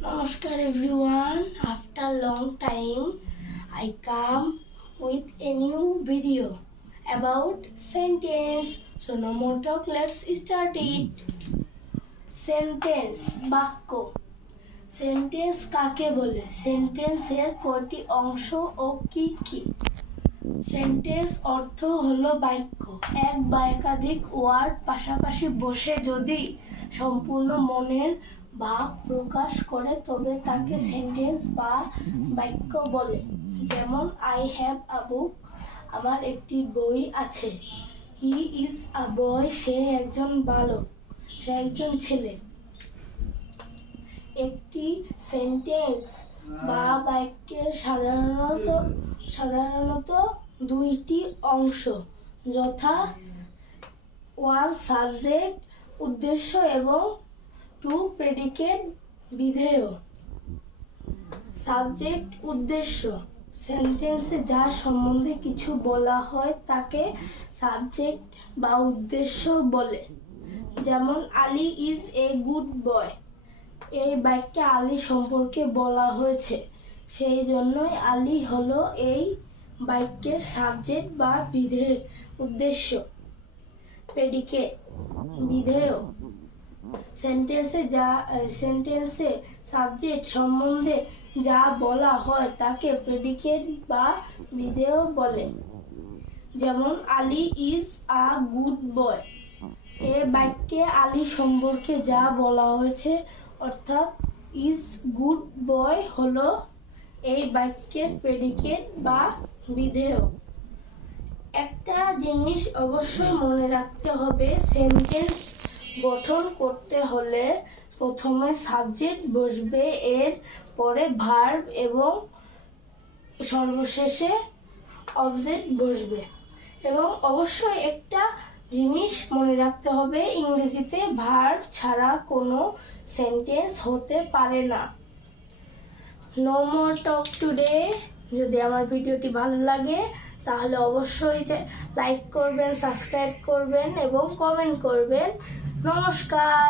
Namaskar everyone. After a long time, I come with a new video about sentence. So no more talk. Let's start it. Sentence বাক্য sentence কাকে বলে? সেন্টেন্সের কয়টি অংশ ও কি কি? সেন্টেন্স অর্থ হলো বাক্য। এক বা একাধিক ওয়ার্ড পাশাপাশি বসে যদি সম্পূর্ণ মনের ভাব প্রকাশ করে তবে তাকে সেন্টেন্স বা বাক্য বলে। যেমন আই হ্যাভ আ বুক, আমার একটি বই আছে। হি ইজ আ বয়, সে একজন বালক, সে একজন ছেলে। একটি সেন্টেন্স বা বাক্যের সাধারণত দুইটি অংশ, যথা ওয়ান সাবজেক্ট উদ্দেশ্য এবং টু প্রেডিকেট বিধেয়। সাবজেক্ট উদ্দেশ্য সেন্টেন্সে যা সম্বন্ধে কিছু বলা হয় তাকে সাবজেক্ট বা উদ্দেশ্য বলে। যেমন Ali is a good boy, এই বাক্যে আলী সম্পর্কে বলা হয়েছে, সেই জন্যই আলী হলো এই বাক্যের সাবজেক্ট বা উদ্দেশ্য। প্রেডিকেট বিধেয় সেন্টেন্সে সাবজেক্ট সম্বন্ধে যা বলা হয় তাকে প্রেডিকেট বা বিধেয় বলে। যেমন Ali is a good boy, এ বাক্যে আলী সম্পর্কে যা বলা হয়েছে অর্থাৎ ইজ গুড বয় হলো এই বাক্যের প্রেডিকেট বা বিধেয়। একটা জিনিস অবশ্যই মনে রাখতে হবে, সেন্টেন্স গঠন করতে হলে প্রথমে সাবজেক্ট বসবে, এর পরে ভার্ব এবং সর্বশেষে অবজেক্ট বসবে। এবং অবশ্যই একটা জিনিস মনে রাখতে হবে, ইংরেজিতে ভার্ব ছাড়া কোনো সেন্টেন্স হতে পারে না। নো মোর টক টুডে। যদি আমার ভিডিওটি ভালো লাগে তাহলে অবশ্যই লাইক করবেন, সাবস্ক্রাইব করবেন এবং কমেন্ট করবেন। নমস্কার।